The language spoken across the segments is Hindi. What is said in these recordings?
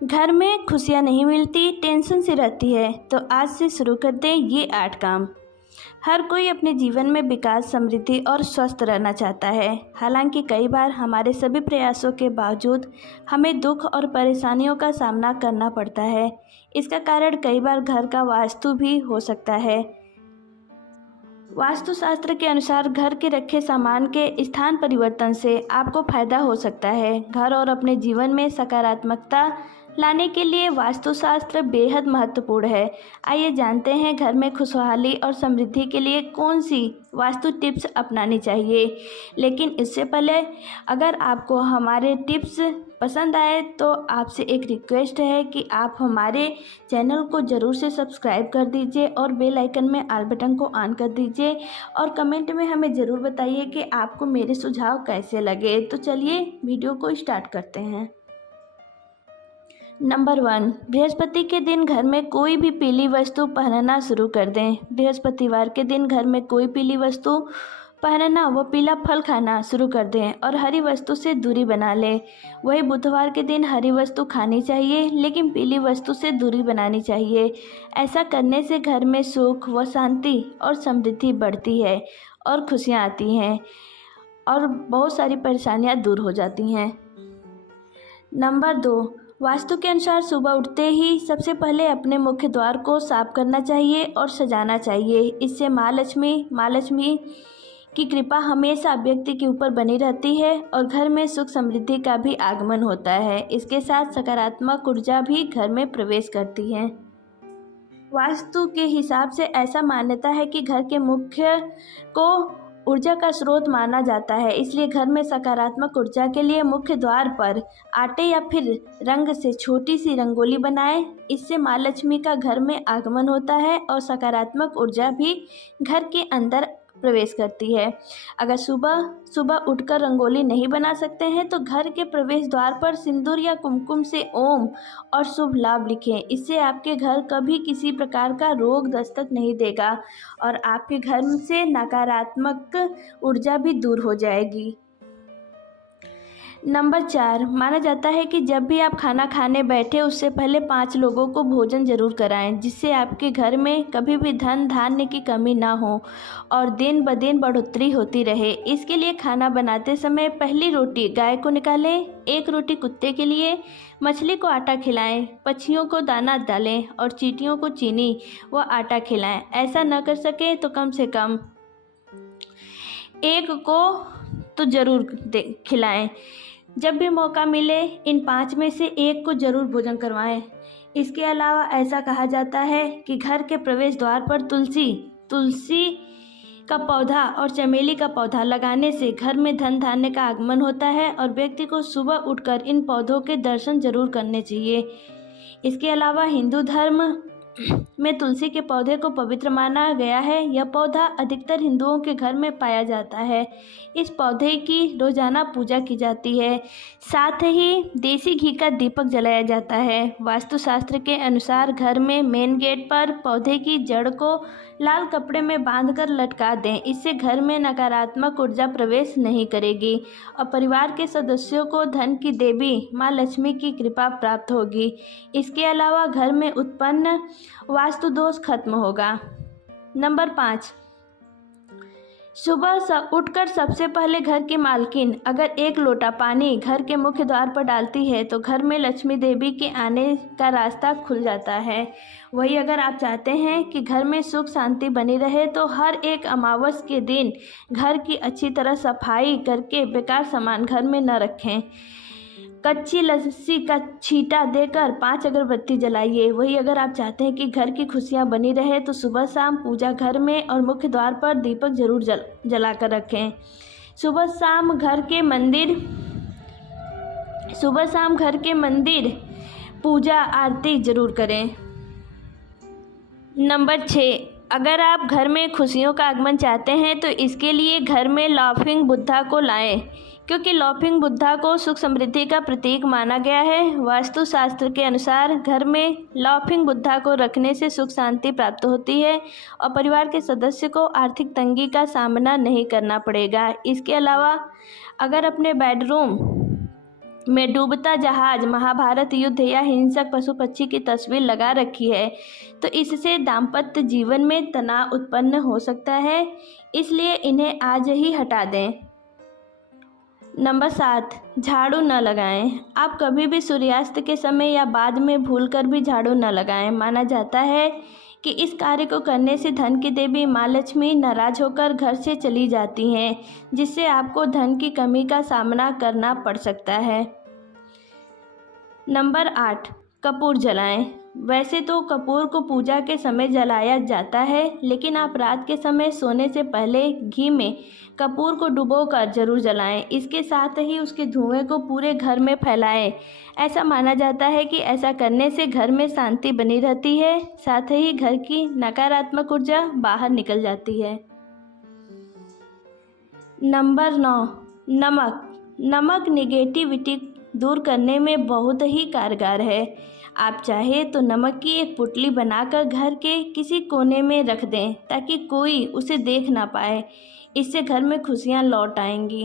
घर में खुशियाँ नहीं मिलती, टेंशन सी रहती है, तो आज से शुरू कर दें ये 8 काम। हर कोई अपने जीवन में विकास, समृद्धि और स्वस्थ रहना चाहता है। हालांकि कई बार हमारे सभी प्रयासों के बावजूद हमें दुख और परेशानियों का सामना करना पड़ता है। इसका कारण कई बार घर का वास्तु भी हो सकता है। वास्तुशास्त्र के अनुसार घर के रखे सामान के स्थान परिवर्तन से आपको फायदा हो सकता है। घर और अपने जीवन में सकारात्मकता लाने के लिए वास्तुशास्त्र बेहद महत्वपूर्ण है। आइए जानते हैं घर में खुशहाली और समृद्धि के लिए कौन सी वास्तु टिप्स अपनानी चाहिए। लेकिन इससे पहले अगर आपको हमारे टिप्स पसंद आए तो आपसे एक रिक्वेस्ट है कि आप हमारे चैनल को ज़रूर से सब्सक्राइब कर दीजिए और बेल आइकन में ऑल बटन को ऑन कर दीजिए और कमेंट में हमें ज़रूर बताइए कि आपको मेरे सुझाव कैसे लगे। तो चलिए वीडियो को स्टार्ट करते हैं। नंबर 1, बृहस्पति के दिन घर में कोई भी पीली वस्तु पहनना शुरू कर दें। बृहस्पतिवार के दिन घर में कोई पीली वस्तु पहनना व पीला फल खाना शुरू कर दें और हरी वस्तु से दूरी बना लें। वही बुधवार के दिन हरी वस्तु खानी चाहिए लेकिन पीली वस्तु से दूरी बनानी चाहिए। ऐसा करने से घर में सुख व शांति और समृद्धि बढ़ती है और खुशियाँ आती हैं और बहुत सारी परेशानियाँ दूर हो जाती हैं। नंबर 2, वास्तु के अनुसार सुबह उठते ही सबसे पहले अपने मुख्य द्वार को साफ करना चाहिए और सजाना चाहिए। इससे माँ लक्ष्मी की कृपा हमेशा व्यक्ति के ऊपर बनी रहती है और घर में सुख समृद्धि का भी आगमन होता है। इसके साथ सकारात्मक ऊर्जा भी घर में प्रवेश करती है। वास्तु के हिसाब से ऐसा मान्यता है कि घर के मुख्य को ऊर्जा का स्रोत माना जाता है, इसलिए घर में सकारात्मक ऊर्जा के लिए मुख्य द्वार पर आटे या फिर रंग से छोटी सी रंगोली बनाएं। इससे माँ लक्ष्मी का घर में आगमन होता है और सकारात्मक ऊर्जा भी घर के अंदर प्रवेश करती है। अगर सुबह उठकर रंगोली नहीं बना सकते हैं तो घर के प्रवेश द्वार पर सिंदूर या कुमकुम से ओम और शुभ लाभ लिखें। इससे आपके घर कभी किसी प्रकार का रोग दस्तक नहीं देगा और आपके घर से नकारात्मक ऊर्जा भी दूर हो जाएगी। नंबर 4, माना जाता है कि जब भी आप खाना खाने बैठे उससे पहले 5 लोगों को भोजन जरूर कराएं, जिससे आपके घर में कभी भी धन धान्य की कमी ना हो और दिन ब दिन बढ़ोतरी होती रहे। इसके लिए खाना बनाते समय पहली रोटी गाय को निकालें, 1 रोटी कुत्ते के लिए, मछली को आटा खिलाएं, पक्षियों को दाना डालें और चींटियों को चीनी व आटा खिलाएं। ऐसा न कर सके तो कम से कम 1 को तो ज़रूर खिलाएं। जब भी मौका मिले इन 5 में से 1 को ज़रूर भोजन करवाएं। इसके अलावा ऐसा कहा जाता है कि घर के प्रवेश द्वार पर तुलसी का पौधा और चमेली का पौधा लगाने से घर में धन धान्य का आगमन होता है और व्यक्ति को सुबह उठकर इन पौधों के दर्शन जरूर करने चाहिए। इसके अलावा हिंदू धर्म में तुलसी के पौधे को पवित्र माना गया है। यह पौधा अधिकतर हिंदुओं के घर में पाया जाता है। इस पौधे की रोजाना पूजा की जाती है। साथ ही देसी घी का दीपक जलाया जाता है। वास्तुशास्त्र के अनुसार घर में मेन गेट पर पौधे की जड़ को लाल कपड़े में बांधकर लटका दें। इससे घर में नकारात्मक ऊर्जा प्रवेश नहीं करेगी और परिवार के सदस्यों को धन की देवी माँ लक्ष्मी की कृपा प्राप्त होगी। इसके अलावा घर में उत्पन्न वास्तु दोष खत्म होगा। नंबर 5, सुबह उठकर सबसे पहले घर की मालकिन अगर 1 लोटा पानी घर के मुख्य द्वार पर डालती है तो घर में लक्ष्मी देवी के आने का रास्ता खुल जाता है। वही अगर आप चाहते हैं कि घर में सुख शांति बनी रहे तो हर एक अमावस के दिन घर की अच्छी तरह सफाई करके बेकार सामान घर में न रखें। कच्ची लस्सी का छींटा देकर 5 अगरबत्ती जलाइए। वही अगर आप चाहते हैं कि घर की खुशियां बनी रहे तो सुबह शाम पूजा घर में और मुख्य द्वार पर दीपक जरूर जला कर रखें। सुबह शाम घर के मंदिर पूजा आरती जरूर करें। नंबर 6, अगर आप घर में खुशियों का आगमन चाहते हैं तो इसके लिए घर में लाफिंग बुद्धा को लाएं, क्योंकि लाफिंग बुद्धा को सुख समृद्धि का प्रतीक माना गया है। वास्तुशास्त्र के अनुसार घर में लाफिंग बुद्धा को रखने से सुख शांति प्राप्त होती है और परिवार के सदस्य को आर्थिक तंगी का सामना नहीं करना पड़ेगा। इसके अलावा अगर अपने बेडरूम में डूबता जहाज, महाभारत युद्ध या हिंसक पशु पक्षी की तस्वीर लगा रखी है तो इससे दाम्पत्य जीवन में तनाव उत्पन्न हो सकता है, इसलिए इन्हें आज ही हटा दें। नंबर 7, झाड़ू न लगाएं। आप कभी भी सूर्यास्त के समय या बाद में भूलकर भी झाड़ू न लगाएं। माना जाता है कि इस कार्य को करने से धन की देवी माँ लक्ष्मी नाराज होकर घर से चली जाती हैं, जिससे आपको धन की कमी का सामना करना पड़ सकता है। नंबर 8, कपूर जलाएं। वैसे तो कपूर को पूजा के समय जलाया जाता है, लेकिन आप रात के समय सोने से पहले घी में कपूर को डुबोकर जरूर जलाएं। इसके साथ ही उसके धुएं को पूरे घर में फैलाएं। ऐसा माना जाता है कि ऐसा करने से घर में शांति बनी रहती है, साथ ही घर की नकारात्मक ऊर्जा बाहर निकल जाती है। नंबर 9, नमक। नमक नेगेटिविटी दूर करने में बहुत ही कारगर है। आप चाहे तो नमक की एक पुतली बनाकर घर के किसी कोने में रख दें ताकि कोई उसे देख ना पाए। इससे घर में खुशियां लौट आएंगी।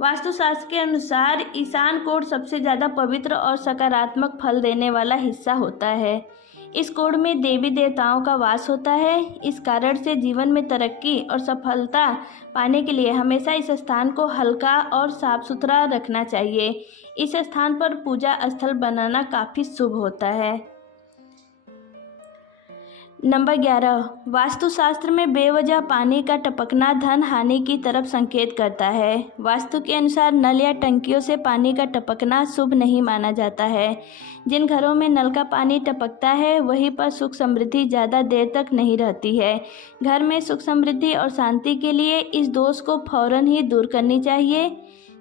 वास्तुशास्त्र के अनुसार ईशान कोण सबसे ज़्यादा पवित्र और सकारात्मक फल देने वाला हिस्सा होता है। इस कोण में देवी देवताओं का वास होता है। इस कारण से जीवन में तरक्की और सफलता पाने के लिए हमेशा इस स्थान को हल्का और साफ सुथरा रखना चाहिए। इस स्थान पर पूजा स्थल बनाना काफ़ी शुभ होता है। नंबर 11, वास्तुशास्त्र में बेवजह पानी का टपकना धन हानि की तरफ संकेत करता है। वास्तु के अनुसार नल या टंकियों से पानी का टपकना शुभ नहीं माना जाता है। जिन घरों में नल का पानी टपकता है वहीं पर सुख समृद्धि ज़्यादा देर तक नहीं रहती है। घर में सुख समृद्धि और शांति के लिए इस दोष को फौरन ही दूर करनी चाहिए।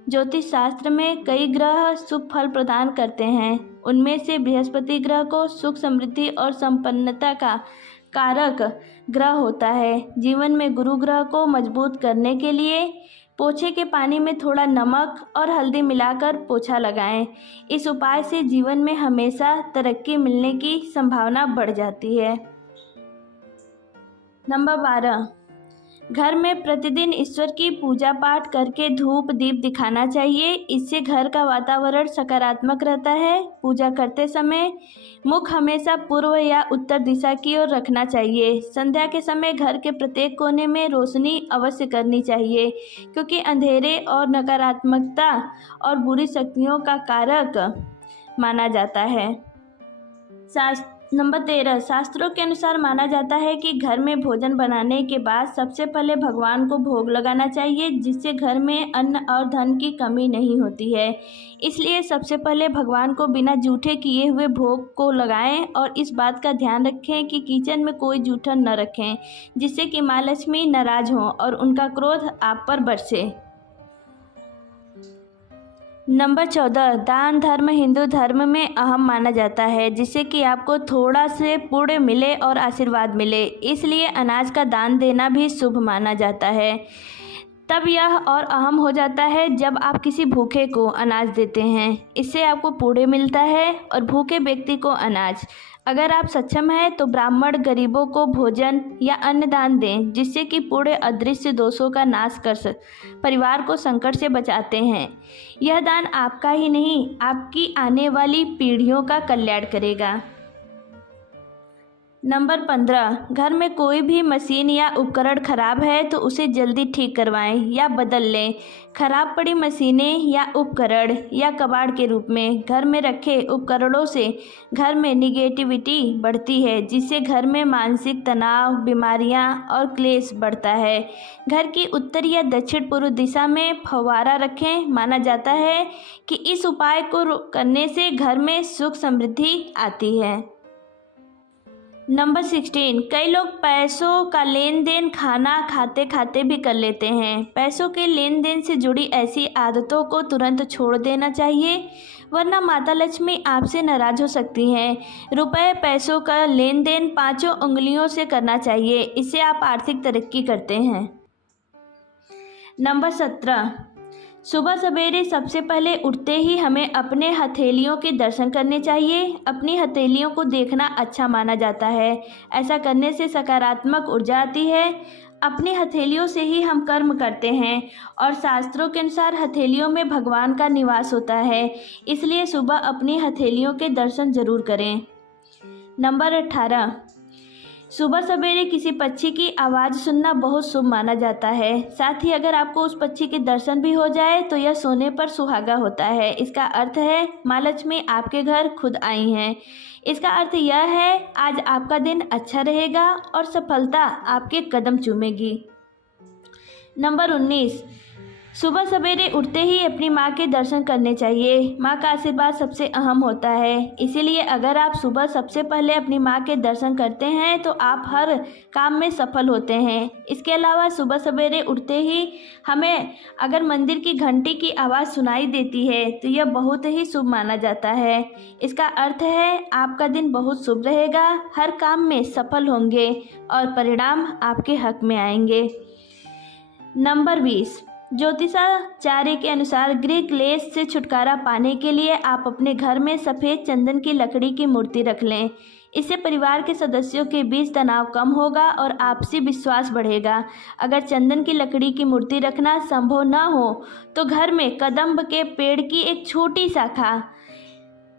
ज्योतिष शास्त्र में कई ग्रह शुभ फल प्रदान करते हैं। उनमें से बृहस्पति ग्रह को सुख समृद्धि और संपन्नता का कारक ग्रह होता है। जीवन में गुरु ग्रह को मजबूत करने के लिए पोछे के पानी में थोड़ा नमक और हल्दी मिलाकर पोछा लगाएं। इस उपाय से जीवन में हमेशा तरक्की मिलने की संभावना बढ़ जाती है। नंबर 12, घर में प्रतिदिन ईश्वर की पूजा पाठ करके धूप दीप दिखाना चाहिए। इससे घर का वातावरण सकारात्मक रहता है। पूजा करते समय मुख हमेशा पूर्व या उत्तर दिशा की ओर रखना चाहिए। संध्या के समय घर के प्रत्येक कोने में रोशनी अवश्य करनी चाहिए, क्योंकि अंधेरे और नकारात्मकता और बुरी शक्तियों का कारक माना जाता है। नंबर 13, शास्त्रों के अनुसार माना जाता है कि घर में भोजन बनाने के बाद सबसे पहले भगवान को भोग लगाना चाहिए, जिससे घर में अन्न और धन की कमी नहीं होती है। इसलिए सबसे पहले भगवान को बिना जूठे किए हुए भोग को लगाएं और इस बात का ध्यान रखें कि किचन में कोई जूठन न रखें, जिससे कि माँ लक्ष्मी नाराज हों और उनका क्रोध आप पर बरसे। नंबर 14, दान धर्म हिंदू धर्म में अहम माना जाता है, जिससे कि आपको थोड़ा से पुण्य मिले और आशीर्वाद मिले। इसलिए अनाज का दान देना भी शुभ माना जाता है। तब यह और अहम हो जाता है जब आप किसी भूखे को अनाज देते हैं। इससे आपको पुण्य मिलता है और भूखे व्यक्ति को अनाज। अगर आप सक्षम हैं तो ब्राह्मण गरीबों को भोजन या अन्न दान दें, जिससे कि पुण्य अदृश्य दोषों का नाश कर परिवार को संकट से बचाते हैं। यह दान आपका ही नहीं, आपकी आने वाली पीढ़ियों का कल्याण करेगा। नंबर 15, घर में कोई भी मशीन या उपकरण खराब है तो उसे जल्दी ठीक करवाएं या बदल लें। खराब पड़ी मशीनें या उपकरण या कबाड़ के रूप में घर में रखे उपकरणों से घर में निगेटिविटी बढ़ती है, जिससे घर में मानसिक तनाव, बीमारियां और क्लेश बढ़ता है। घर की उत्तर या दक्षिण पूर्व दिशा में फव्वारा रखें। माना जाता है कि इस उपाय को करने से घर में सुख समृद्धि आती है। नंबर 16, कई लोग पैसों का लेन देन खाना खाते खाते भी कर लेते हैं। पैसों के लेन देन से जुड़ी ऐसी आदतों को तुरंत छोड़ देना चाहिए, वरना माता लक्ष्मी आपसे नाराज हो सकती हैं। रुपए पैसों का लेन देन 5 उंगलियों से करना चाहिए, इससे आप आर्थिक तरक्की करते हैं। नंबर 17, सुबह सवेरे सबसे पहले उठते ही हमें अपने हथेलियों के दर्शन करने चाहिए। अपनी हथेलियों को देखना अच्छा माना जाता है। ऐसा करने से सकारात्मक ऊर्जा आती है। अपनी हथेलियों से ही हम कर्म करते हैं और शास्त्रों के अनुसार हथेलियों में भगवान का निवास होता है, इसलिए सुबह अपनी हथेलियों के दर्शन जरूर करें। नंबर 18, सुबह सवेरे किसी पक्षी की आवाज़ सुनना बहुत शुभ माना जाता है। साथ ही अगर आपको उस पक्षी के दर्शन भी हो जाए तो यह सोने पर सुहागा होता है। इसका अर्थ है माँ लक्ष्मी आपके घर खुद आई हैं। इसका अर्थ यह है आज आपका दिन अच्छा रहेगा और सफलता आपके कदम चूमेगी। नंबर 19, सुबह सवेरे उठते ही अपनी माँ के दर्शन करने चाहिए। माँ का आशीर्वाद सबसे अहम होता है, इसीलिए अगर आप सुबह सबसे पहले अपनी माँ के दर्शन करते हैं तो आप हर काम में सफल होते हैं। इसके अलावा सुबह सवेरे उठते ही हमें अगर मंदिर की घंटी की आवाज़ सुनाई देती है तो यह बहुत ही शुभ माना जाता है। इसका अर्थ है आपका दिन बहुत शुभ रहेगा, हर काम में सफल होंगे और परिणाम आपके हक में आएंगे। नंबर 20, ज्योतिषाचार्य के अनुसार गृह क्लेश से छुटकारा पाने के लिए आप अपने घर में सफ़ेद चंदन की लकड़ी की मूर्ति रख लें। इससे परिवार के सदस्यों के बीच तनाव कम होगा और आपसी विश्वास बढ़ेगा। अगर चंदन की लकड़ी की मूर्ति रखना संभव न हो तो घर में कदम्ब के पेड़ की एक छोटी शाखा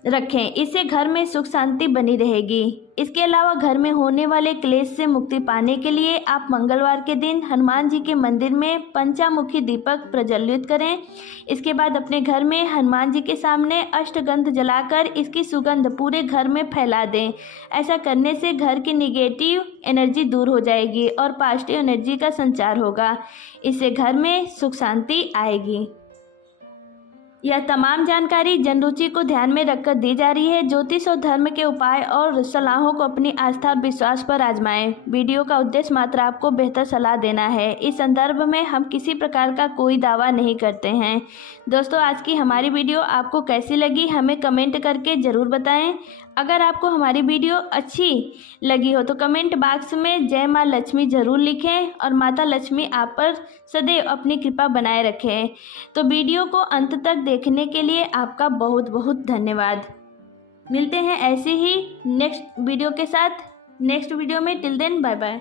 रखें, इससे घर में सुख शांति बनी रहेगी। इसके अलावा घर में होने वाले क्लेश से मुक्ति पाने के लिए आप मंगलवार के दिन हनुमान जी के मंदिर में पंचामुखी दीपक प्रज्वलित करें। इसके बाद अपने घर में हनुमान जी के सामने अष्टगंध जलाकर इसकी सुगंध पूरे घर में फैला दें। ऐसा करने से घर की निगेटिव एनर्जी दूर हो जाएगी और पॉजिटिव एनर्जी का संचार होगा। इससे घर में सुख शांति आएगी। यह तमाम जानकारी जनरुचि को ध्यान में रखकर दी जा रही है। ज्योतिष और धर्म के उपाय और सलाहों को अपनी आस्था और विश्वास पर आजमाएं। वीडियो का उद्देश्य मात्र आपको बेहतर सलाह देना है। इस संदर्भ में हम किसी प्रकार का कोई दावा नहीं करते हैं। दोस्तों, आज की हमारी वीडियो आपको कैसी लगी हमें कमेंट करके ज़रूर बताएं। अगर आपको हमारी वीडियो अच्छी लगी हो तो कमेंट बॉक्स में जय माँ लक्ष्मी ज़रूर लिखें और माता लक्ष्मी आप पर सदैव अपनी कृपा बनाए रखें। तो वीडियो को अंत तक देखने के लिए आपका बहुत बहुत धन्यवाद। मिलते हैं ऐसे ही नेक्स्ट वीडियो के साथ नेक्स्ट वीडियो में। Till then bye bye.